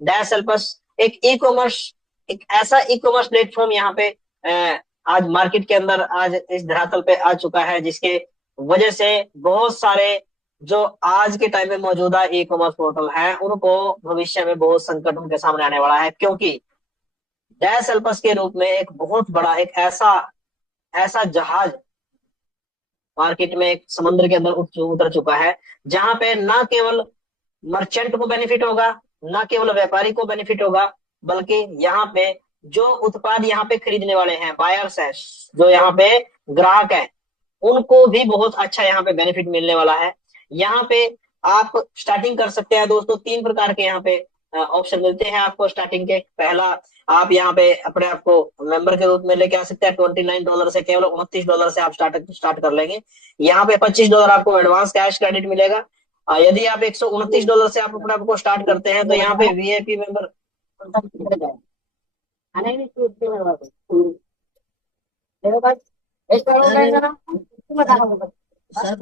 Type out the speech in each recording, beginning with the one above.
Dash Alps एक e commerce, एक ऐसा ई कॉमर्स प्लेटफॉर्म यहाँ पे आज मार्केट के अंदर, आज इस धरातल पे आ चुका है, जिसके वजह से बहुत सारे जो आज के टाइम में मौजूदा ई कॉमर्स पोर्टल हैं उनको भविष्य में बहुत संकट उनके सामने आने वाला है, क्योंकि डैश एल्पस के रूप में एक बहुत बड़ा एक ऐसा ऐसा जहाज मार्केट में एक समुद्र के अंदर उतर चुका है, जहां पे ना केवल मर्चेंट को बेनिफिट होगा, ना केवल व्यापारी को बेनिफिट होगा, बल्कि यहाँ पे जो उत्पाद यहाँ पे खरीदने वाले हैं, बायर्स हैं, जो यहाँ पे ग्राहक हैं, उनको भी बहुत अच्छा यहाँ पे बेनिफिट मिलने वाला है। यहाँ पे आप स्टार्टिंग कर सकते हैं दोस्तों, तीन प्रकार के यहाँ पे ऑप्शन मिलते हैं आपको स्टार्टिंग के। पहला, आप यहाँ पे अपने आप को मेंबर के रूप में लेके आ सकते हैं। $29 से, केवल $29 से आप स्टार्ट कर लेंगे। यहाँ पे $25 आपको एडवांस कैश क्रेडिट मिलेगा। यदि आप $129 से आप अपने आप को स्टार्ट करते हैं तो यहाँ पे वीआईपी मेंबर सर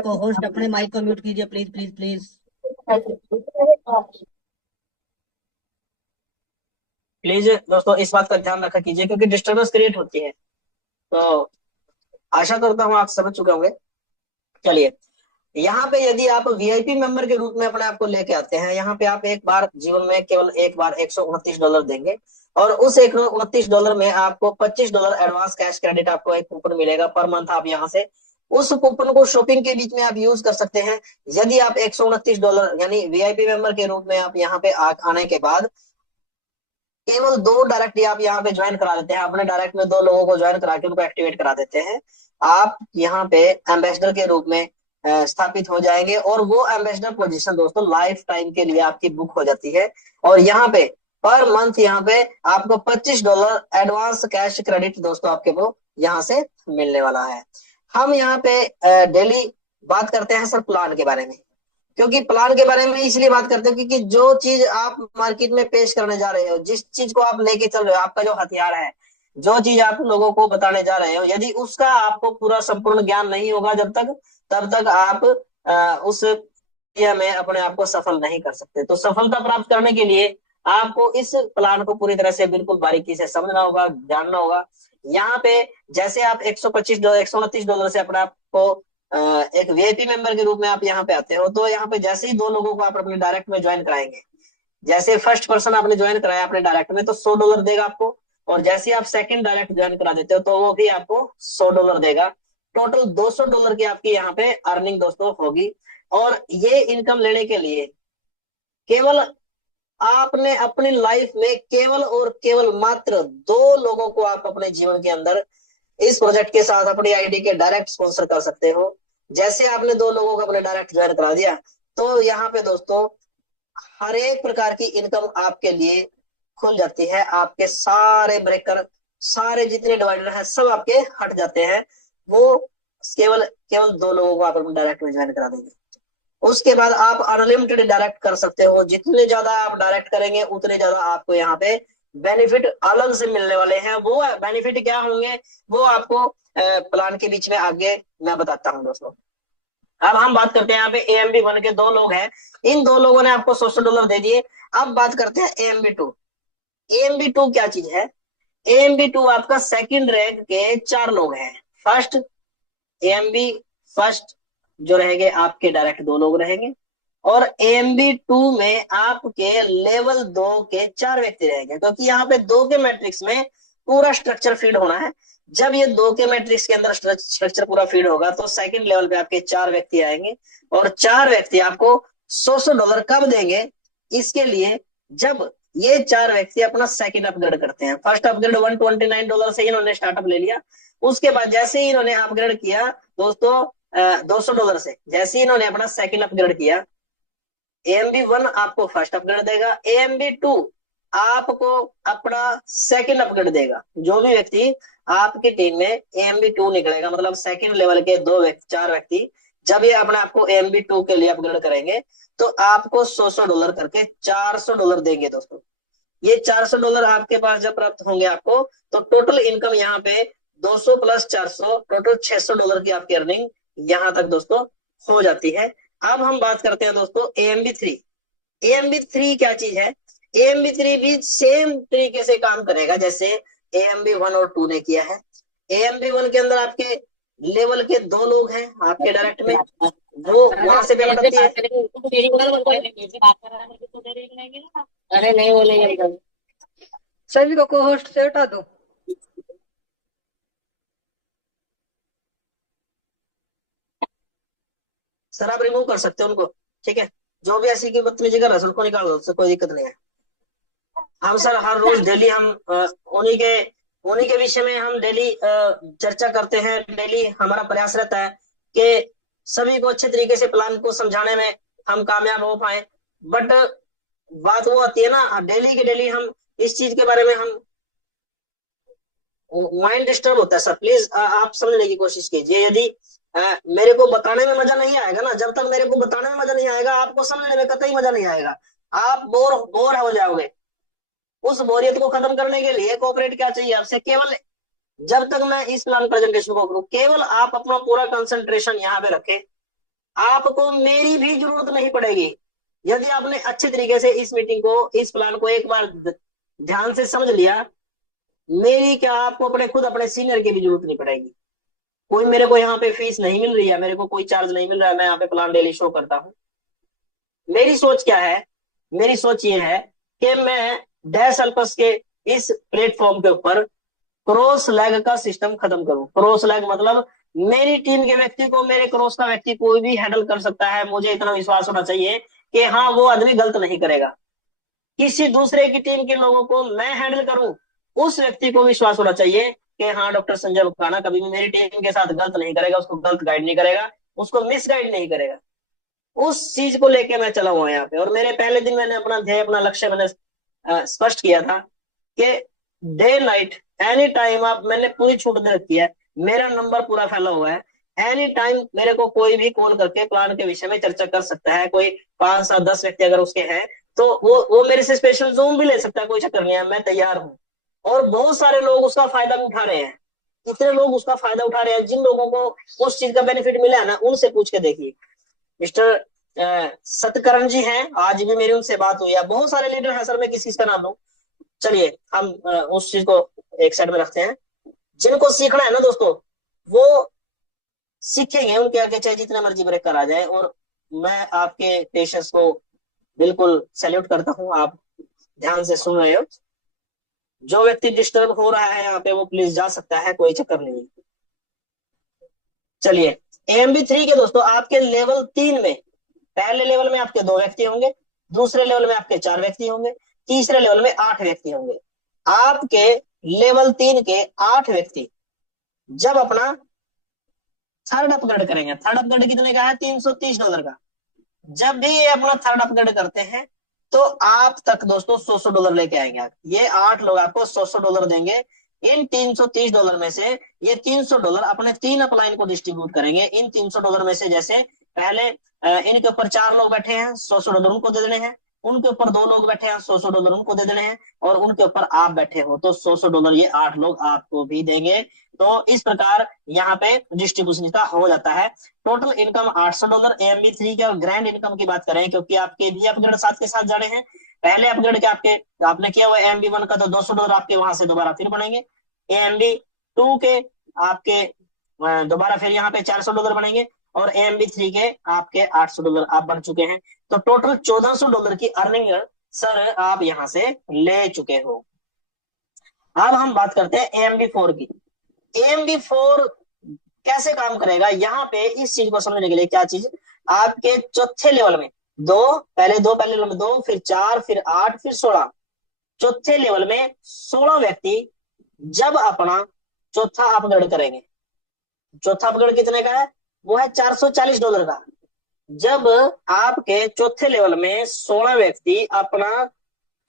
को होस्ट अपने माइक को म्यूट कीजिए प्लीज प्लीज प्लीज। प्लीज दोस्तों इस बात का ध्यान रखा कीजिए, क्योंकि डिस्टर्बेंस क्रिएट होती है। तो आशा करता हूँ आप समझ चुके होंगे। चलिए, यहाँ पे यदि आप वीआईपी मेंबर के रूप में अपने आप को लेके आते हैं, यहाँ पे आप एक बार जीवन में केवल एक बार $129 देंगे, और उस $129 में आपको $25 एडवांस कैश क्रेडिट, आपको एक कूपन मिलेगा पर मंथ। आप यहाँ से उस कूपन को शॉपिंग के बीच में आप यूज कर सकते हैं। यदि आप $129 यानी वीआईपी मेंबर के रूप में आप यहाँ पे आने के बाद केवल 2 डायरेक्ट आप यहाँ पे ज्वाइन करा देते हैं, अपने डायरेक्ट में 2 लोगों को ज्वाइन करा के उनको एक्टिवेट करा देते हैं, आप यहाँ पे एम्बेसडर के रूप में स्थापित हो जाएंगे। और वो एम्बेसडर पोजीशन दोस्तों लाइफ टाइम के लिए आपकी बुक हो जाती है। और यहाँ पे पर मंथ यहाँ पे आपको $25 एडवांस कैश क्रेडिट दोस्तों आपके को यहाँ से मिलने वाला है। हम यहाँ पे डेली बात करते हैं सर प्लान के बारे में, क्योंकि प्लान के बारे में इसलिए बात करते हो क्योंकि जो चीज आप मार्केट में पेश करने जा रहे हो, जिस चीज को आप लेके चल रहे हो, आपका जो हथियार है, जो चीज आप लोगों को बताने जा रहे हो, यदि उसका आपको पूरा संपूर्ण ज्ञान नहीं होगा जब तक, तब तक आप उस क्रिया में अपने आप को सफल नहीं कर सकते। तो सफलता प्राप्त करने के लिए आपको इस प्लान को पूरी तरह से बिल्कुल बारीकी से समझना होगा, जानना होगा। यहाँ पे जैसे आप $129 से अपने आप को एक वीआईपी मेंबर के रूप में आप यहाँ पे आते हो, तो यहाँ पे जैसे ही 2 लोगों को आप अपने डायरेक्ट में ज्वाइन कराएंगे, जैसे फर्स्ट पर्सन आपने ज्वाइन कराया अपने डायरेक्ट में तो $100 देगा आपको, और जैसे आप सेकंड डायरेक्ट ज्वाइन करा देते हो तो वो भी आपको $100 देगा। टोटल $200 की आपकी यहाँ पे अर्निंग दोस्तों होगी। और ये इनकम लेने के लिए केवल आपने अपनी लाइफ में केवल और केवल मात्र 2 लोगों को आप अपने जीवन के अंदर इस प्रोजेक्ट के साथ अपनी आईडी के डायरेक्ट स्पॉन्सर कर सकते हो। जैसे आपने 2 लोगों को अपने डायरेक्ट ज्वाइन करा दिया, तो यहाँ पे दोस्तों हर एक प्रकार की इनकम आपके लिए खुल जाती है। आपके सारे ब्रेकर, सारे जितने डिवाइडर हैं, सब आपके हट जाते हैं। वो केवल केवल 2 लोगों को आप अपने डायरेक्ट में ज्वाइन करा देंगे। उसके बाद आप अनलिमिटेड डायरेक्ट कर सकते हो। जितने ज्यादा आप डायरेक्ट करेंगे उतने ज्यादा आपको यहाँ पे बेनिफिट अलग से मिलने वाले हैं। वो बेनिफिट क्या होंगे वो आपको प्लान के बीच में आगे मैं बताता हूँ दोस्तों। अब हम बात करते हैं यहाँ पे AMB1 के 2 लोग हैं, इन 2 लोगों ने आपको $100 दे दिए। अब बात करते हैं AMB2। AMB2 क्या चीज है? AMB2 आपका सेकंड रैंक के 4 लोग हैं। फर्स्ट AMB फर्स्ट जो रहेंगे आपके डायरेक्ट 2 लोग रहेंगे, और AMB2 में आपके लेवल 2 के 4 व्यक्ति रहेंगे, क्योंकि यहाँ पे 2 के मैट्रिक्स में पूरा स्ट्रक्चर फीड होना है। जब ये 2 के मैट्रिक्स के अंदर स्ट्रक्चर पूरा फीड होगा तो सेकंड लेवल पे आपके 4 व्यक्ति आएंगे, और 4 व्यक्ति आपको $100 कब देंगे? इसके लिए जब ये 4 व्यक्ति अपना सेकंड अपग्रेड करते हैं। फर्स्ट अपग्रेड $129 से इन्होंने स्टार्टअप ले लिया। उसके बाद जैसे ही इन्होंने अपग्रेड किया दोस्तों $200 से, जैसे ही इन्होंने अपना सेकंड अपग्रेड किया, AMB1 आपको फर्स्ट अपग्रेड देगा, AMB2 आपको अपना सेकंड अपग्रेड देगा। जो भी व्यक्ति आपकी टीम में AMB2 निकलेगा, मतलब सेकंड लेवल के 4 व्यक्ति जब ये अपने आपको AMB2 के लिए अपग्रेड करेंगे तो आपको $100 करके $400 देंगे दोस्तों। ये $400 आपके पास जब प्राप्त होंगे आपको, तो टोटल इनकम यहाँ पे 200 + 400 टोटल $600 की आपकी अर्निंग यहाँ तक दोस्तों हो जाती है। अब हम बात करते हैं दोस्तों AMB3। AMB3 क्या चीज है? AMB3 भी सेम तरीके से काम करेगा जैसे AMB1 और 2 ने किया है। AMB1 के अंदर आपके लेवल के 2 लोग हैं आपके डायरेक्ट में, वो वहां से पेमेंट करती है। अरे नहीं बोलेंगे सभी को को-होस्ट से हटा दो। सर आप रिमूव कर सकते हो उनको, ठीक है। जो भी ऐसी की बदतमीजी कर रहा है उनको निकाल दो, उससे कोई दिक्कत नहीं है। हम सर हर रोज डेली हम उन्हीं के विषय में हम डेली चर्चा करते हैं। डेली हमारा प्रयास रहता है कि सभी को अच्छे तरीके से प्लान को समझाने में हम कामयाब हो पाए। बट बात वो आती है ना, डेली के डेली हम इस चीज के बारे में हम माइंड डिस्टर्ब होता है। सर प्लीज आप समझने की कोशिश कीजिए। यदि मेरे को बताने में मजा नहीं आएगा ना, जब तक मेरे को बताने में मजा नहीं आएगा आपको समझने में कतई मजा नहीं आएगा। आप बोर हो जाओगे। उस बोरियत को खत्म करने के लिए कोऑपरेट क्या चाहिए आपसे, केवल जब तक मैं इस प्लान प्रेजेंटेशन को करूं केवल आप अपना पूरा कंसंट्रेशन यहाँ पे रखें। आपको मेरी भी जरूरत नहीं पड़ेगी। यदि आपने अच्छे तरीके से इस मीटिंग को, इस प्लान को एक बार ध्यान से समझ लिया, मेरी क्या आपको अपने सीनियर की भी जरूरत नहीं पड़ेगी। कोई मेरे को यहाँ पे फीस नहीं मिल रही है, मेरे को कोई चार्ज नहीं मिल रहा है, मैं यहाँ पे प्लान डेली शो करता हूँ। मेरी सोच क्या है, मेरी सोच ये है कि मैं डैश अल्पस के इस प्लेटफॉर्म के ऊपर क्रॉस लैग का सिस्टम खत्म करूं। क्रॉस लैग मतलब मेरी टीम के व्यक्ति को मेरे क्रॉस का व्यक्ति कोई भी हैंडल कर सकता है। मुझे इतना विश्वास होना चाहिए कि हाँ वो आदमी गलत नहीं करेगा। किसी दूसरे की टीम के लोगों को मैं हैंडल करूं, उस व्यक्ति को विश्वास होना चाहिए कि हाँ डॉक्टर संजय मकवाना कभी भी मेरी टीम के साथ गलत नहीं करेगा, उसको गलत गाइड नहीं करेगा, उसको मिस गाइड नहीं करेगा। उस चीज को लेके मैं चला हुआ यहाँ पे। और मेरे पहले दिन मैंने अपना ध्येय, अपना लक्ष्य मैंने स्पष्ट किया था कि डे नाइट एनी टाइम आप, मैंने पूरी छूट दे रखी है, मेरा नंबर पूरा फैला हुआ है। एनी टाइम मेरे को कोई भी कॉल करके प्लान के विषय में चर्चा कर सकता है। कोई 5 7 10 व्यक्ति अगर उसके हैं तो वो मेरे से स्पेशल जूम भी ले सकता है, कोई चक्कर नहीं है, मैं तैयार हूँ। और बहुत सारे लोग उसका फायदा भी उठा रहे हैं। कितने लोग उसका फायदा उठा रहे हैं, जिन लोगों को उस चीज का बेनिफिट मिला है ना, उनसे पूछ के देखिए। मिस्टर सतकरण जी हैं, आज भी मेरी उनसे बात हुई है। बहुत सारे लीडर हैं सर, मैं किसी का नाम लूं। चलिए हम उस चीज को एक साइड में रखते हैं। जिनको सीखना है ना दोस्तों, वो सीखेंगे, उनके आगे चाहे जितना मर्जी ब्रेक कर आ जाए। और मैं आपके पेशेंस को बिल्कुल सैल्यूट करता हूं। आप ध्यान से सुन रहे हो। जो व्यक्ति डिस्टर्ब हो रहा है यहाँ पे वो प्लीज जा सकता है, कोई चक्कर नहीं। चलिए AMB3 के दोस्तों आपके लेवल 3 में, पहले लेवल में आपके 2 व्यक्ति होंगे, दूसरे लेवल में आपके 4 व्यक्ति होंगे, तीसरे लेवल में 8 व्यक्ति होंगे। आपके लेवल 3 के 8 व्यक्ति जब अपना थर्ड अपग्रेड करेंगे, थर्ड अपग्रेड कितने का है, $330 का। जब भी ये अपना थर्ड अपग्रेड करते हैं तो आप तक दोस्तों $100 लेके आएंगे। ये 8 लोग आपको $100 देंगे। इन $330 में से ये $300 अपने 3 अपलाइन को डिस्ट्रीब्यूट करेंगे। इन $300 में से जैसे पहले इनके ऊपर 4 लोग बैठे हैं, $100 उनको दे देने हैं। उनके ऊपर 2 लोग बैठे हैं, $100 उनको दे देने हैं। और उनके ऊपर आप बैठे हो तो $100 ये 8 लोग आपको भी देंगे। तो इस प्रकार यहाँ पे डिस्ट्रीब्यूशन का हो जाता है। टोटल इनकम $800 AMB3 के। और ग्रैंड इनकम की बात करें, क्योंकि आपके भी अपग्रेड साथ के साथ जाने हैं। पहले अपग्रेड के आपने किया हुआ AMB1 का तो $200 आपके वहां से दोबारा फिर बनेंगे। AMB2 के आपके दोबारा फिर यहाँ पे $400 बनेंगे। और AMB3 के आपके $800 आप बन चुके हैं। तो टोटल $1400 की अर्निंग सर आप यहाँ से ले चुके हो। अब हम बात करते हैं AMB4 की। AMB4 कैसे काम करेगा, यहाँ पे इस चीज को समझने के लिए क्या चीज, आपके चौथे लेवल में पहले लेवल में 2, फिर 4, फिर 8, फिर 16। चौथे लेवल में 16 व्यक्ति जब अपना चौथा अपग्रेड करेंगे। चौथा अपग्रेड कितने का है, वो है $440 का। जब आपके चौथे लेवल में 16 व्यक्ति अपना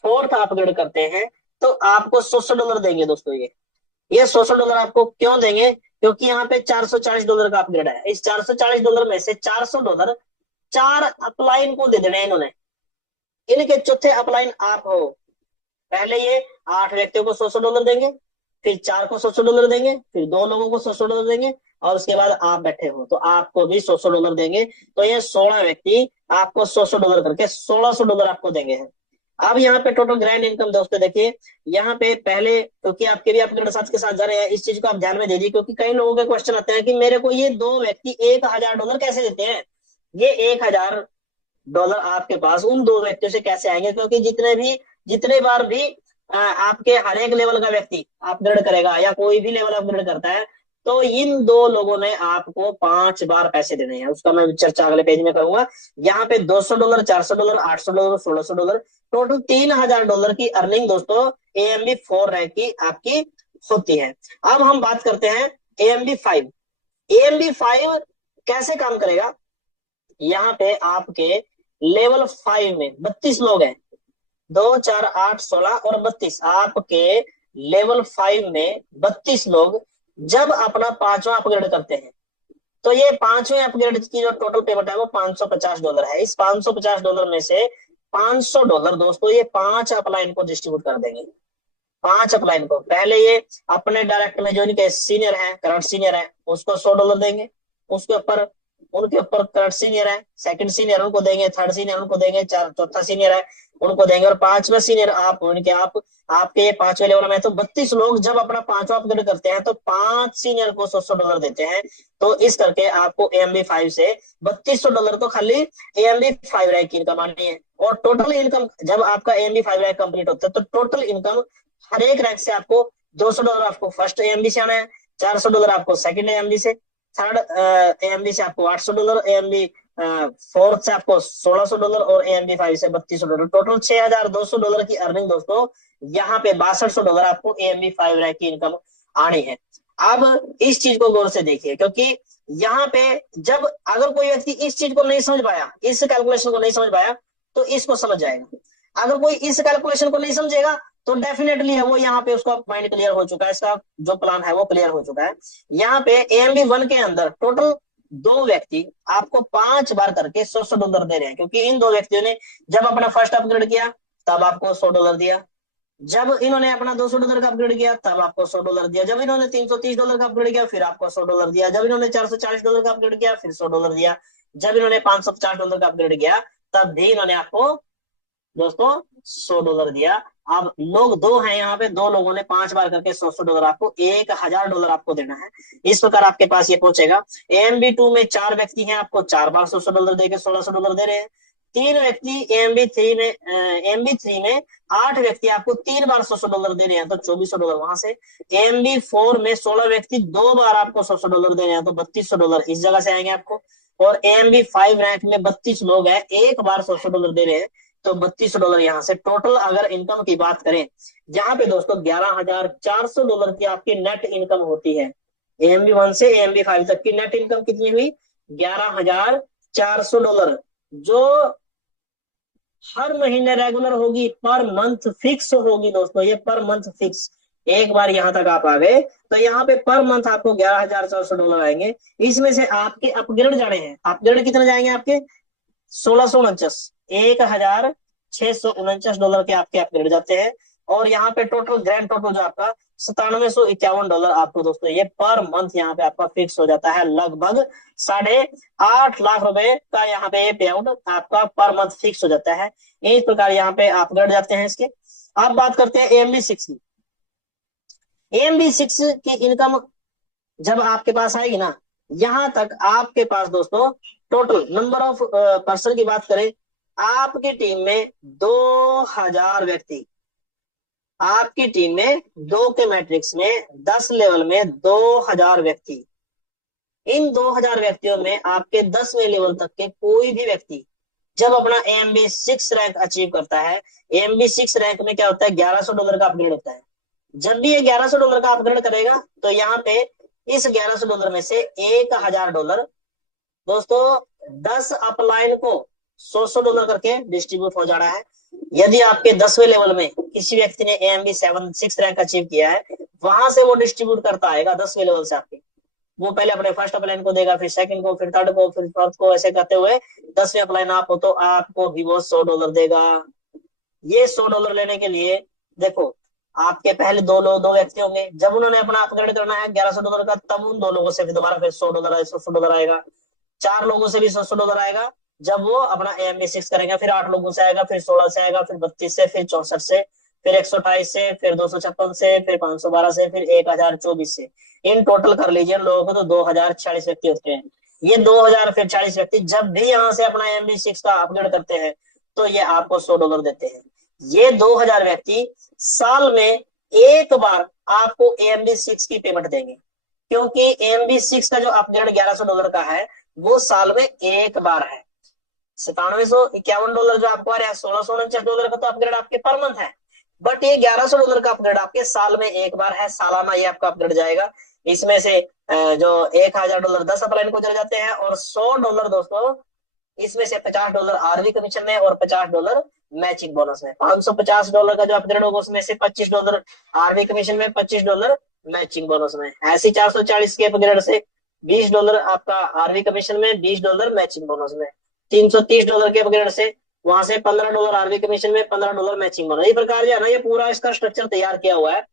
फोर्थ अपग्रेड करते हैं तो आपको $100 देंगे दोस्तों। ये $100 आपको क्यों देंगे, क्योंकि यहाँ पे $440 का अपग्रेड है। इस $440 में से $400 4 अपलाइन को दे देने इन्होंने। इनके चौथे अपलाइन आप हो। पहले ये 8 व्यक्तियों को $100 देंगे, फिर 4 को $100 देंगे, फिर 2 लोगों को $100 देंगे, और उसके बाद आप बैठे हो तो आपको भी $100 देंगे। तो ये 16 व्यक्ति आपको $100 करके $1600 आपको देंगे हैं। अब यहाँ पे टोटल ग्रैंड इनकम दोस्तों देखिए, यहाँ पे पहले क्योंकि आपके भी अपग्रेड साथ के साथ जा रहे हैं, इस चीज को आप ध्यान में दे दीजिए, क्योंकि कई लोगों के क्वेश्चन आते हैं कि मेरे को ये दो व्यक्ति $1,000 कैसे देते हैं। ये $1,000 आपके पास उन दो व्यक्तियों से कैसे आएंगे, क्योंकि जितने बार भी आपके हर एक लेवल का व्यक्ति अपग्रेड करेगा या कोई भी लेवल अपग्रेड करता है, तो इन दो लोगों ने आपको 5 बार पैसे देने हैं। उसका मैं चर्चा अगले पेज में करूंगा। यहाँ पे $200, $400, $800, $1,600, टोटल $3,000 की अर्निंग दोस्तों AMB4 रैंक की आपकी होती है। अब हम बात करते हैं AMB5। AMB5 कैसे काम करेगा। यहाँ पे आपके लेवल 5 में 32 लोग हैं, 2, 4, 8, 16 और 32। आपके लेवल 5 में 32 लोग जब अपना 5वां अपग्रेड करते हैं, तो ये 5वें अपग्रेड की जो टोटल पेमेंट है वो $550 है। इस $550 में से $500 दोस्तों ये 5 अपलाइन को डिस्ट्रीब्यूट कर देंगे। 5 अपलाइन को पहले ये अपने डायरेक्ट में जो इनके सीनियर है, करंट सीनियर है, उसको $100 देंगे। उसके ऊपर उनके ऊपर थर्ड सीनियर है, सेकंड सीनियर उनको देंगे, थर्ड सीनियर उनको देंगे, चौथा सीनियर है उनको देंगे, और 5वां सीनियर आपके ये 5वें लेवल में। तो 32 लोग जब अपना 5वां अपग्रेड करते हैं तो 5 सीनियर को $100 देते हैं। तो इस करके आपको AMB5 से $3200 तो खाली AMB5 रैंक की इनकम आनी है। और टोटल इनकम जब आपका AMB5 रैंक कंप्लीट होता है तो टोटल इनकम हर एक रैंक से आपको $200 आपको फर्स्ट AMB से आना है, $400 आपको सेकंड AMB से, थर्ड AMB से आपको $800, AMB फोर्थ से आपको $1,600 और AMB5 से $3,200। टोटल $6,200 की अर्निंग दोस्तों यहाँ पे $6,200 आपको AMB5 रैंक की इनकम आनी है। अब इस चीज को गौर से देखिए, क्योंकि यहाँ पे जब अगर कोई व्यक्ति इस चीज को नहीं समझ पाया, इस कैलकुलेशन को नहीं समझ पाया, तो इसको समझ जाएगा। अगर कोई इस कैलकुलेशन को नहीं समझेगा तो डेफिनेटली है वो यहाँ पे उसका माइंड क्लियर हो चुका है, इसका जो प्लान है वो क्लियर हो चुका है। यहाँ पे AMB1 के अंदर टोटल 2 व्यक्ति आपको 5 बार करके $100 दे रहे हैं, क्योंकि इन 2 व्यक्तियों ने जब अपना फर्स्ट अपग्रेड किया तब आपको $100 दिया, जब इन्होंने अपना $200 का अपग्रेड किया तब आपको $100 दिया, जब इन्होंने $330 का अपग्रेड किया फिर आपको $100 दिया, जब इन्होंने $440 का अपग्रेड किया फिर $100 दिया, जब इन्होंने $550 का अपग्रेड किया तब भी इन्होंने आपको दोस्तों $100 दिया। अब लोग 2 हैं, यहाँ पे 2 लोगों ने 5 बार करके $100 आपको $1,000 आपको देना है। इस प्रकार आपके पास ये पहुंचेगा। AMB2 में 4 व्यक्ति हैं, आपको 4 बार $100 देके $1,600 दे रहे हैं। 3 व्यक्ति AMB3 में 8 व्यक्ति आपको 3 बार $100 दे रहे हैं, तो $2,400 वहां से। AMB4 में 16 व्यक्ति 2 बार आपको $100 दे रहे हैं, तो $3,200 इस जगह से आएंगे आपको। और AMB5 रैंक में 32 लोग हैं, 1 बार $100 दे रहे हैं, तो $3,200 यहाँ से। टोटल अगर इनकम की बात करें, यहाँ पे दोस्तों $11,400 की आपकी नेट इनकम होती है। AMB1 से AMB5 तक की नेट इनकम कितनी हुई? $11,400, जो हर महीने रेगुलर होगी, पर मंथ फिक्स होगी दोस्तों। ये पर मंथ फिक्स, एक बार यहां तक आप आ गए तो यहाँ पे पर मंथ आपको $11,400 आएंगे। इसमें से आपके अपग्रेड जाने हैं, अपग्रेड कितने जाएंगे आपके? 1649, $1,649 के आपके अपग्रेड जाते हैं। और यहाँ पे टोटल ग्रैंड टोटल जो आपका $9751 आपको दोस्तों ये पर मंथ यहाँ पे आपका फिक्स हो जाता है। लगभग 8.5 लाख रुपए का यहाँ पे ये पे आउट आपका पर मंथ फिक्स हो जाता है। इस प्रकार यहाँ पे अपग्रेड जाते हैं इसके। अब बात करते हैं AMB6 की। AMB6 की इनकम जब आपके पास आएगी ना, यहां तक आपके पास दोस्तों टोटल नंबर ऑफ पर्सन की बात करें, आपकी टीम में 2000 व्यक्ति, आपकी टीम में 2 के मैट्रिक्स में 10 लेवल में 2000 व्यक्ति। इन 2000 व्यक्तियों में आपके 10वें लेवल तक के कोई भी व्यक्ति जब अपना AMB6 रैंक अचीव करता है, AMB6 रैंक में क्या होता है? $1,100 का अपग्रेड होता है। जब भी ये $1,100 का अपग्रेड करेगा तो यहाँ पे इस $1,100 में से $1,000 दोस्तों 10 अपलाइन को $100 करके डिस्ट्रीब्यूट हो जा रहा है। यदि आपके 10वें लेवल में किसी व्यक्ति ने AMB6 रैंक अचीव किया है, वहां से वो डिस्ट्रीब्यूट करता आएगा 10वें लेवल से आपके। वो पहले अपने फर्स्ट अपलाइन को देगा, फिर सेकंड को, फिर थर्ड को, फिर फोर्थ को, ऐसे करते हुए 10वें अपलाइन आप हो तो आपको भी वो $100 देगा। ये $100 लेने के लिए देखो, आपके पहले दो व्यक्ति होंगे, जब उन्होंने अपना अपग्रेड करना है $1,100 का, तब उन 2 लोगों से भी दोबारा फिर $100 आएगा। 4 लोगों से भी $100 आएगा, जब वो अपना AMB6 करेंगे, फिर 8 लोगों से आएगा, फिर 16 से आएगा, फिर 32 से, फिर 64 से, फिर 128 से, फिर 256 से, फिर 512 से, फिर 1024 से। इन टोटल कर लीजिए लोगों को तो 2040 व्यक्ति होते हैं। ये 2000 फिर 40 व्यक्ति जब भी यहाँ से अपना AMB6 का अपग्रेड करते हैं तो ये आपको $100 देते हैं। ये 2000 व्यक्ति साल में एक बार आपको AMB6 की पेमेंट देंगे, क्योंकि AMB6 का जो अपग्रेड $1100 का है वो साल में एक बार है। $9751 जो आपको आ रहा है, $1649 का तो अपग्रेड आपके पर मंथ है, बट ये $1100 का अपग्रेड आपके साल में एक बार है। सालाना ये आपका अपग्रेड जाएगा। इसमें से जो $1000 10 अपलाइन को चले जाते हैं, और $100 दोस्तों इसमें से $50 आरवी कमीशन में और $50 मैचिंग बोनस में। $550 का जो अपग्रेड होगा उसमें से $25 आरवी कमीशन में, $25 मैचिंग बोनस में। ऐसे 440 के अपग्रेड से $20 आपका आरवी कमीशन में, $20 मैचिंग बोनस में। $330 के अपग्रेड से वहां से $15 आरवी कमीशन में, $15 मैचिंग बोनस। इस प्रकार जो है ना ये पूरा इसका स्ट्रक्चर तैयार किया हुआ है।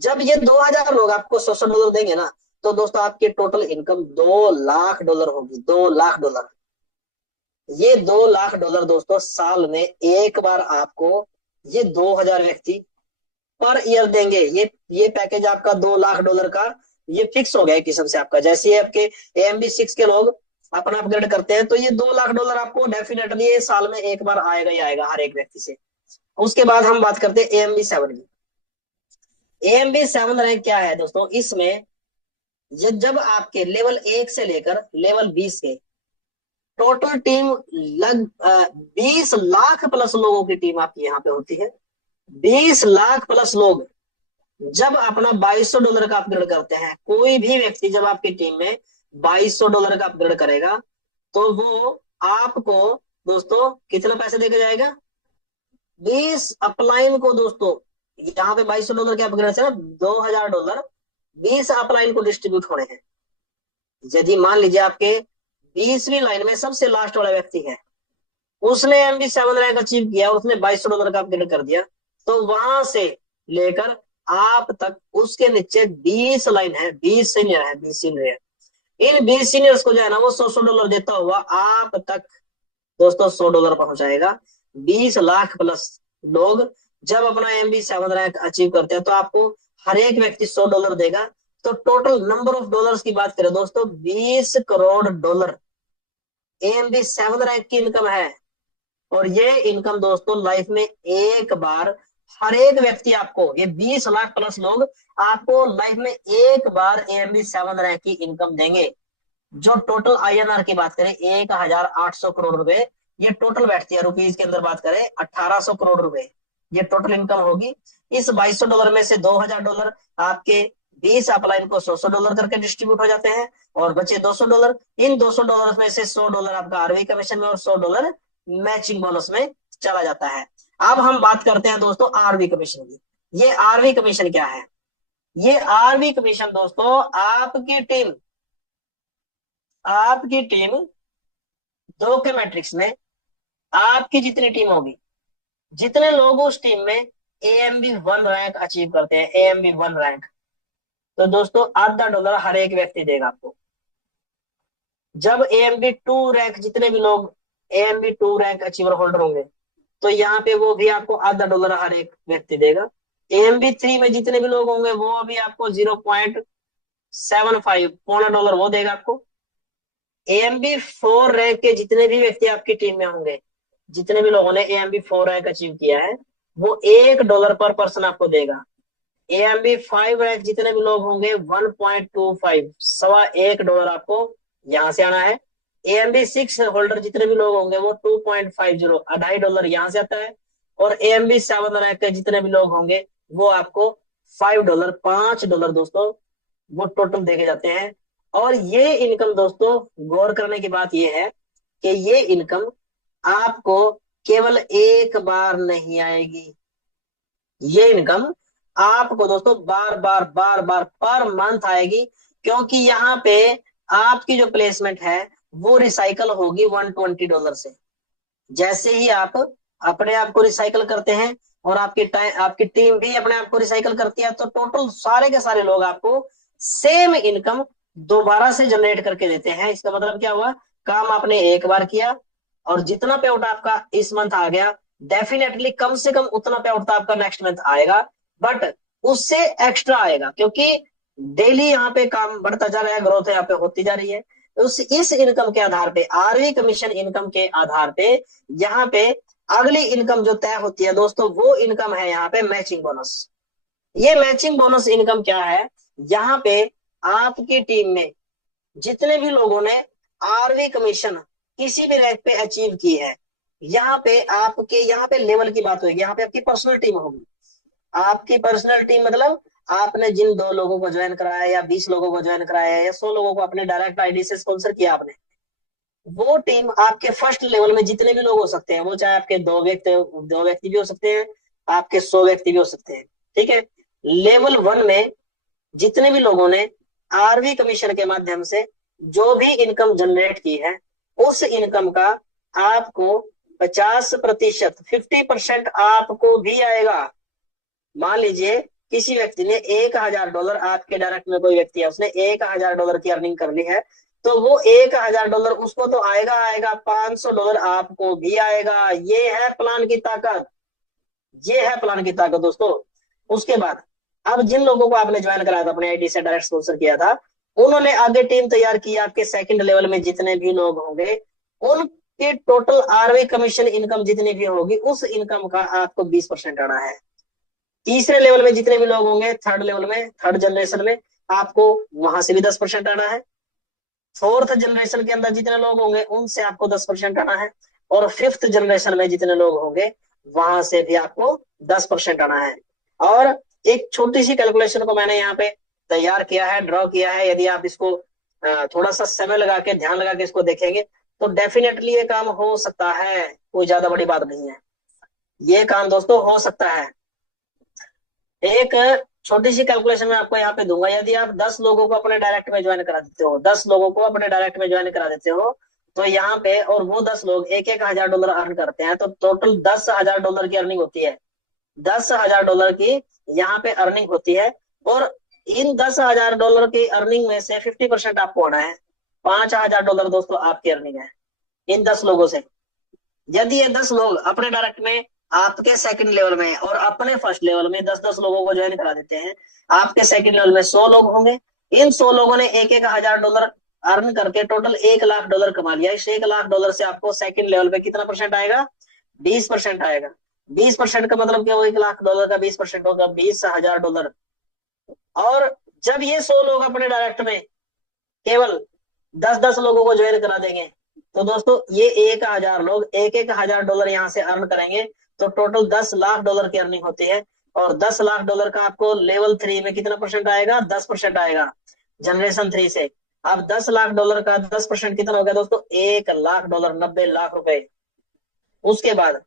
जब ये 2000 लोग आपको $100 देंगे ना, तो दोस्तों आपकी टोटल इनकम $2 लाख होगी। $2 लाख। ये $2 लाख दोस्तों साल में एक बार आपको ये 2000 व्यक्ति पर ईयर देंगे। ये पैकेज आपका $2 लाख का ये फिक्स हो गया है किस्म से आपका। जैसे ही आपके AMB6 के लोग अपना अपग्रेड करते हैं तो ये $2 लाख आपको डेफिनेटली ये साल में एक बार आएगा ही आएगा हर एक व्यक्ति से। उसके बाद हम बात करते हैं AMB7 की। AMB7 रैंक क्या है दोस्तों, इसमें जब आपके लेवल 1 से लेकर लेवल 20 के टोटल टीम 20 लाख प्लस लोगों की टीम आपकी यहाँ पे होती है। 20 लाख प्लस लोग जब अपना $2200 का अपग्रेड करते हैं, कोई भी व्यक्ति जब आपकी टीम में $2200 का अपग्रेड करेगा तो वो आपको दोस्तों कितना पैसे देके जाएगा, 20 अपलाइन को दोस्तों यहाँ पे $2200 के अपग्रेड से $2000 20 अपलाइन को डिस्ट्रीब्यूट होने हैं। यदि मान लीजिए आपके 20वीं लाइन में सबसे लास्ट वाला व्यक्ति है, उसने AMB7 रैंक अचीव किया, उसने $2200 का अपग्रेड कर दिया, तो वहां से लेकर आप तक उसके नीचे 20 लाइन है, 20 सीनियर है, 20 सीनियर। इन 20 सीनियर्स को जो है ना वो $100 देता हुआ आप तक दोस्तों $100 पहुंचाएगा। 20 लाख प्लस लोग जब अपना AMB7 रैंक अचीव करते हैं तो आपको हर एक व्यक्ति $100 देगा। तो टोटल नंबर ऑफ डॉलर्स की बात करें दोस्तों, $20 करोड़ AMB7 रैंक की इनकम है। और ये इनकम दोस्तों लाइफ में एक बार हर एक व्यक्ति आपको, ये 20 लाख प्लस लोग आपको लाइफ में एक बार AMB7 रैंक की इनकम देंगे। जो टोटल INR की बात करें 1800 करोड़ रुपए ये टोटल बैठती है। रुपीज के अंदर बात करें 1800 करोड़ रुपए ये टोटल इनकम होगी। इस $2200 में से $2000 आपके 20 अपलाइन को $100 करके डिस्ट्रीब्यूट हो जाते हैं, और बचे $200। इन $200 में से $100 आपका आरवी कमीशन में और $100 मैचिंग बोनस में चला जाता है। अब हम बात करते हैं दोस्तों आरवी कमीशन की। ये आरवी कमीशन क्या है? ये आरवी कमीशन दोस्तों आपकी टीम 2 के मैट्रिक्स में आपकी जितनी टीम होगी, जितने लोग उस टीम में AMB1 रैंक अचीव करते हैं, AMB1 रैंक, तो दोस्तों $0.5 हर एक व्यक्ति देगा आपको। जब AMB2 रैंक जितने भी लोग AMB2 रैंक अचीवर होल्डर होंगे तो यहाँ पे वो भी आपको $0.5 हर एक व्यक्ति देगा। AMB3 में जितने भी लोग होंगे वो भी आपको 0.75 $0.25 वो देगा आपको। AMB4 रैंक के जितने भी व्यक्ति आपकी टीम में होंगे, जितने भी लोगों ने AMB4 रैंक अचीव किया है, वो $1 पर पर्सन आपको देगा। AMB5 रैंक जितने भी लोग होंगे 1.25 $1.25 आपको यहां से आना है। AMB6 होल्डर जितने भी लोग होंगे वो 2.50 $2.5 यहां से आता है। और AMB7 रैंक के जितने भी लोग होंगे वो आपको $5 दोस्तों वो टोटल देखे जाते हैं। और ये इनकम दोस्तों गौर करने की बात ये है कि ये इनकम आपको केवल एक बार नहीं आएगी, ये इनकम आपको दोस्तों बार बार पर मंथ आएगी, क्योंकि यहाँ पे आपकी जो प्लेसमेंट है वो रिसाइकल होगी $120 से। जैसे ही आप अपने आप को रिसाइकल करते हैं और आपकी टीम भी अपने आप को रिसाइकल करती है, तो टोटल सारे के सारे लोग आपको सेम इनकम दोबारा से जनरेट करके देते हैं। इसका मतलब क्या हुआ, काम आपने एक बार किया और जितना पे आउट आपका इस मंथ आ गया, डेफिनेटली कम से कम उतना पे आउट आपका नेक्स्ट मंथ आएगा, बट उससे एक्स्ट्रा आएगा, क्योंकि डेली यहाँ पे काम बढ़ता जा रहा है, ग्रोथ यहाँ पे होती जा रही है। उस इस इनकम के आधार पे, आरवी कमीशन इनकम के आधार पे यहाँ पे अगली इनकम जो तय होती है दोस्तों, वो इनकम है यहाँ पे मैचिंग बोनस। ये मैचिंग बोनस इनकम क्या है, यहाँ पे आपकी टीम में जितने भी लोगों ने आरवी कमीशन किसी भी रैंक पे अचीव की है, यहाँ पे आपके यहाँ पे लेवल की बात होगी, यहाँ पे आपकी पर्सनल टीम होगी। आपकी पर्सनल टीम मतलब आपने जिन 2 लोगों को ज्वाइन कराया या 20 लोगों को ज्वाइन कराया या 100 लोगों को अपने डायरेक्ट आईडी से स्पॉन्सर किया आपने, वो टीम आपके फर्स्ट लेवल में जितने भी लोग हो सकते हैं, वो चाहे आपके 2 व्यक्ति भी हो सकते हैं, आपके 100 व्यक्ति भी हो सकते हैं, ठीक है। लेवल 1 में जितने भी लोगों ने आरवी कमीशन के माध्यम से जो भी इनकम जनरेट की है, उस इनकम का आपको 50%, 50% आपको भी आएगा। मान लीजिए किसी व्यक्ति ने $1000, आपके डायरेक्ट में कोई व्यक्ति है, उसने $1000 की अर्निंग कर ली है, तो वो $1000 उसको तो आएगा आएगा, $500 आपको भी आएगा। ये है प्लान की ताकत, ये है प्लान की ताकत दोस्तों। उसके बाद अब जिन लोगों को आपने ज्वाइन कराया था, अपने आईडी से डायरेक्ट स्पॉन्सर किया था, उन्होंने आगे टीम तैयार की, आपके सेकंड लेवल में जितने भी लोग होंगे उनके टोटल आरवी कमीशन इनकम जितनी भी होगी, उस इनकम का आपको 20% आना है। तीसरे लेवल में जितने भी लोग होंगे, थर्ड लेवल में, थर्ड जनरेशन में, आपको वहां से भी 10% आना है। फोर्थ जनरेशन के अंदर जितने लोग होंगे उनसे आपको 10% आना है, और फिफ्थ जनरेशन में जितने लोग होंगे वहां से भी आपको 10% आना है। और एक छोटी सी कैलकुलेशन को मैंने यहाँ पे तैयार किया है, ड्रॉ किया है। यदि आप इसको थोड़ा सा समय लगा के, ध्यान लगा के इसको देखेंगे, तो डेफिनेटली ये काम हो सकता है, कोई ज्यादा बड़ी बात नहीं है, ये काम दोस्तों हो सकता है। एक छोटी सी कैलकुलेशन मैं आपको यहाँ पे दूंगा। यदि आप 10 लोगों को अपने डायरेक्ट में ज्वाइन करा देते हो, 10 लोगों को अपने डायरेक्ट में ज्वाइन करा देते हो, तो यहाँ पे, और वो 10 लोग $1000 अर्न करते हैं, तो टोटल $10,000 की अर्निंग होती है। $10,000 की यहाँ पे अर्निंग होती है, और इन $10,000 की अर्निंग में से 50% आपको होना है। $5,000 दोस्तों आपकी अर्निंग है इन 10 लोगों से। यदि ये 10 लोग अपने डायरेक्ट में आपके सेकंड लेवल में और अपने फर्स्ट लेवल में 10-10 लोगों को ज्वाइन करा देते हैं, आपके सेकंड लेवल में 100 लोग होंगे। इन 100 लोगों ने $1,000 अर्न करके टोटल $1,00,000 कमा लिया। इस $1,00,000 से आपको सेकंड लेवल पे कितना परसेंट आएगा? 20% आएगा। 20% का मतलब क्या हुआ? $1,00,000 का 20% होगा $20,000। और जब ये 100 लोग अपने डायरेक्ट में केवल 10-10 लोगों को ज्वाइन करा देंगे, तो दोस्तों ये 1,000 लोग $1,000 यहाँ से अर्न करेंगे, तो टोटल $10,00,000 की अर्निंग होती है। और $10,00,000 का आपको लेवल 3 में कितना परसेंट आएगा? 10% आएगा जनरेशन 3 से। अब $10,00,000 का 10% कितना हो गया दोस्तों? $1,00,000, 90 लाख रुपए। उसके बाद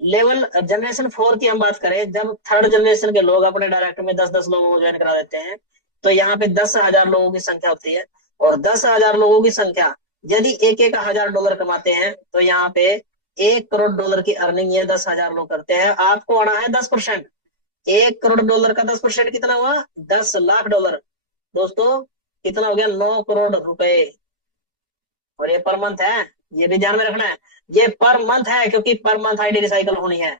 लेवल जनरेशन 4 की हम बात करें, जब थर्ड जनरेशन के लोग अपने डायरेक्ट में 10-10 लोगों को ज्वाइन करा देते हैं, तो यहाँ पे 10,000 लोगों की संख्या होती है। और 10,000 लोगों की संख्या यदि $1,000 कमाते हैं, तो यहाँ पे $1 करोड़ की अर्निंग ये 10,000 लोग करते हैं। आपको आना है 10%। $1 करोड़ का 10% कितना हुआ? $10,00,000 दोस्तों। कितना हो गया? 9 करोड़ रुपए। और ये पर मंथ है, ये भी ध्यान में रखना है, ये पर मंथ है, क्योंकि पर मंथ आईडी रिसाइकल होनी है।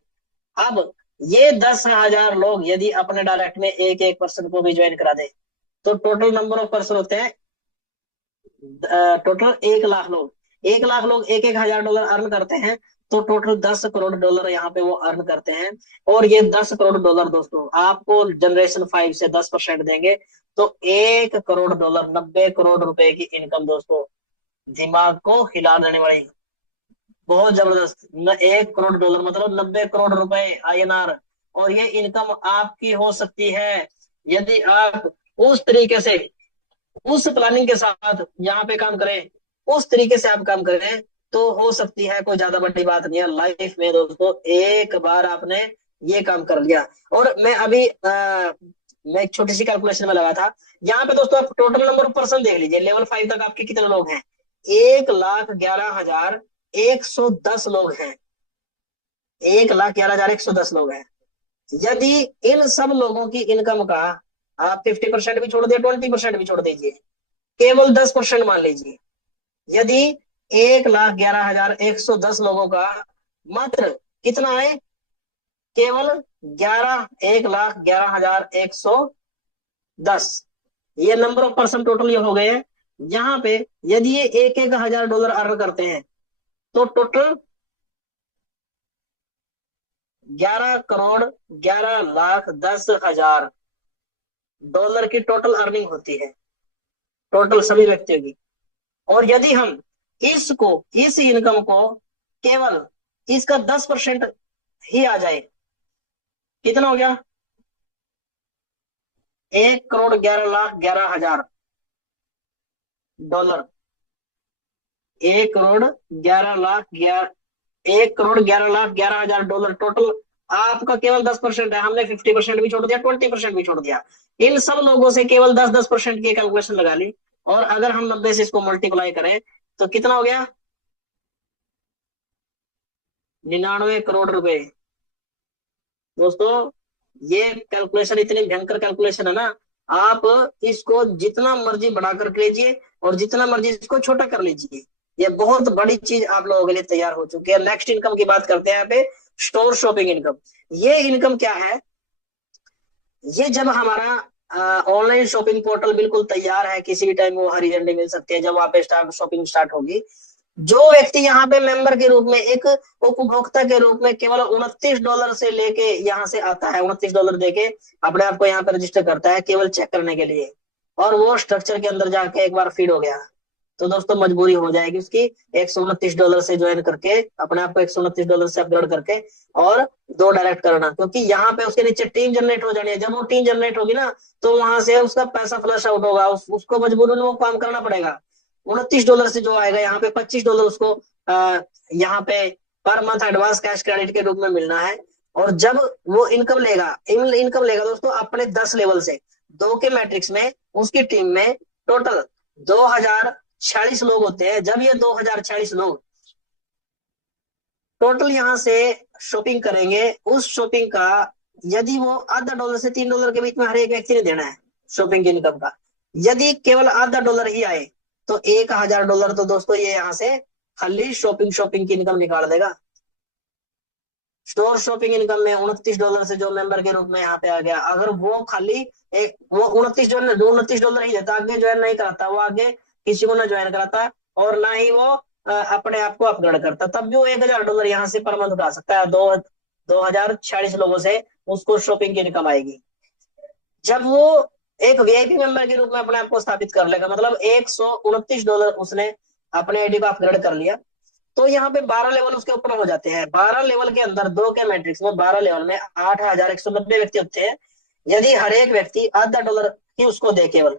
अब ये 10,000 लोग यदि अपने डायरेक्ट में एक पर्सन को भी ज्वाइन करा दे, तो टोटल नंबर ऑफ पर्सन होते हैं टोटल 1,00,000 लोग। 1,00,000 लोग $1,000 अर्न करते हैं, तो टोटल $10 करोड़ यहाँ पे वो अर्न करते हैं। और ये $10 करोड़ दोस्तों आपको जनरेशन 5 से 10% देंगे, तो $1 करोड़, 90 करोड़ रुपए की इनकम दोस्तों। दिमाग को हिला देने वाली, बहुत जबरदस्त। $1 करोड़ मतलब 90 करोड़ रुपए INR। और ये इनकम आपकी हो सकती है यदि आप उस तरीके से, उस प्लानिंग के साथ यहाँ पे काम करें, उस तरीके से आप काम करें, तो हो सकती है। कोई ज्यादा बड़ी बात नहीं है लाइफ में दोस्तों, एक बार आपने ये काम कर लिया। और मैं अभी मैं एक छोटी सी कैलकुलेशन में लगा था यहाँ पे दोस्तों। आप टोटल नंबर ऑफ पर्सन देख लीजिए, लेवल 5 तक आपके कितने लोग हैं? 1,11,110 लोग हैं। 1,11,110 लोग हैं। यदि इन सब लोगों की इनकम का आप 50% भी छोड़ दिए, 20% भी छोड़ दीजिए, केवल 10% मान लीजिए। यदि 1,11,110 लोगों का मात्र कितना है, केवल 1,11,110। ये नंबर ऑफ पर्सन टोटल ये हो गए हैं। यहाँ पे यदि ये 1,000 डॉलर अर्न करते हैं तो टोटल 11,11,10,000 डॉलर की टोटल अर्निंग होती है, टोटल सभी व्यक्तियों की। और यदि हम इस इनकम को केवल इसका 10% ही आ जाए, कितना हो गया, 1,11,11,000 डॉलर। 1,11,11,000 डॉलर आपका केवल 10% है। हमने 50% भी छोड़ दिया, 20% भी छोड़ दिया। इन सब लोगों से केवल 10% की कैलकुलेशन लगा ली, और अगर हम 90 से इसको मल्टीप्लाई करें तो कितना हो गया, 99 करोड़ रुपए। दोस्तों ये कैलकुलेशन इतनी भयंकर कैलकुलेशन है ना, आप इसको जितना मर्जी बढ़ाकर लीजिए और जितना मर्जी इसको छोटा कर लीजिए, ये बहुत बड़ी चीज आप लोगों के लिए तैयार हो चुकी है। नेक्स्ट इनकम की बात करते हैं यहाँ पे, स्टोर शॉपिंग इनकम। ये इनकम क्या है, ये जब हमारा ऑनलाइन शॉपिंग पोर्टल बिल्कुल तैयार है, किसी भी टाइम वो हरी झंडी मिल सकती है जब वहां पे शॉपिंग स्टार्ट होगी। जो व्यक्ति यहाँ पे मेंबर के रूप में, एक उपभोक्ता के रूप में केवल $29 से लेके यहाँ से आता है, $29 देके अपने आप को यहाँ पे रजिस्टर करता है केवल चेक करने के लिए, और वो स्ट्रक्चर के अंदर जाके एक बार फीड हो गया, तो दोस्तों मजबूरी हो जाएगी उसकी $129 से ज्वाइन करके, अपने आप को $129 से अपग्रेड करके और 2 डायरेक्ट करना, क्योंकि यहाँ पे उसके नीचे टीम जनरेट हो जानी है। जब वो टीम जनरेट होगी ना तो वहां से उसका पैसा फ्लश आउट होगा, उसको मजबूरन वो काम करना पड़ेगा। $29 से जो आएगा यहाँ पे $25 उसको यहाँ पे per month advance cash credit के रूप में मिलना है। और जब वो इनकम लेगा दोस्तों अपने 10 लेवल से, 2 के मैट्रिक्स में उसकी टीम में टोटल 2046 लोग होते हैं। जब ये 2046 लोग टोटल यहाँ से शॉपिंग करेंगे, उस शॉपिंग का यदि वो $0.5 से $3 के बीच में हर एक व्यक्ति ने देना है शॉपिंग की इनकम का, यदि केवल $0.5 ही आए तो $1,000 तो दोस्तों ये यहाँ से खाली शॉपिंग की इनकम निकाल देगा। स्टोर शॉपिंग इनकम में $29 से जो मेंबर के रूप में यहाँ पे आ गया, अगर वो खाली वो $29 ही देता, आगे ज्वाइन नहीं कराता, वो आगे किसी को ना ज्वाइन कराता और ना ही वो अपने आप को अपग्रेड करता, तब भी वो $1,000 यहाँ से पर मंथ उठा सकता है। 2046 लोगों से उसको शॉपिंग की इनकम आएगी। जब वो एक वीआईपी मेंबर के रूप में अपने आप को स्थापित कर लेगा, मतलब $129 उसने अपने आईडी को अपग्रेड कर लिया, तो यहाँ पे 12 लेवल उसके ऊपर हो जाते हैं। 12 लेवल के अंदर 2 के मैट्रिक्स में 12 लेवल में 8,190 व्यक्ति होते हैं। यदि हर एक व्यक्ति $0.5 ही उसको दे केवल,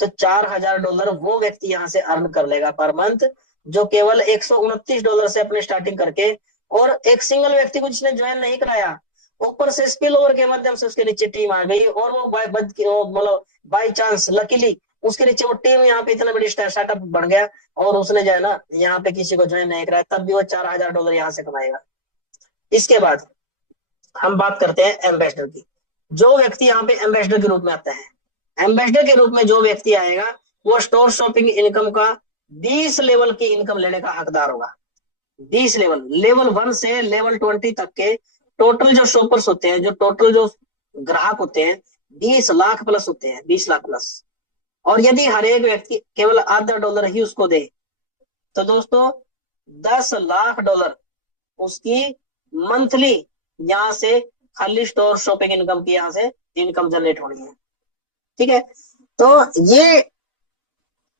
तो $4,000 वो व्यक्ति यहाँ से अर्न कर लेगा पर मंथ, जो केवल $129 से अपने स्टार्टिंग करके, और एक सिंगल व्यक्ति को जिसने ज्वाइन नहीं कराया, ऊपर से स्पिल ओवर के माध्यम से उसके नीचे टीम आ गई, और वो मतलब बाई चांस लकीली उसके नीचे वो टीम यहाँ पे इतना बड़ी स्टार्टअप बन गया, और उसने जो है ना यहाँ पे किसी को ज्वाइन नहीं कराया, तब भी वो $4,000 यहाँ से कमाएगा। इसके बाद हम बात करते हैं एम्बेसडर की। जो व्यक्ति यहाँ पे एम्बेसडर के रूप में आता है, एम्बेसडर के रूप में जो व्यक्ति आएगा वो स्टोर शॉपिंग इनकम का 20 लेवल की इनकम लेने का हकदार होगा। 20 लेवल 1 से लेवल 20 तक के टोटल जो शॉपर्स होते हैं, जो टोटल जो ग्राहक होते हैं 20 लाख प्लस होते हैं, 20 लाख प्लस। और यदि हर एक व्यक्ति केवल $0.5 ही उसको दे, तो दोस्तों $10 लाख उसकी मंथली यहाँ से खाली स्टोर शॉपिंग इनकम की यहाँ से इनकम जनरेट होनी है। ठीक है, तो ये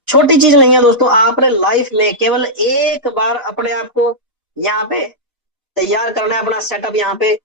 छोटी चीज नहीं है दोस्तों। आपने लाइफ में केवल एक बार अपने आप को यहाँ पे तैयार करना है, अपना सेटअप यहाँ पे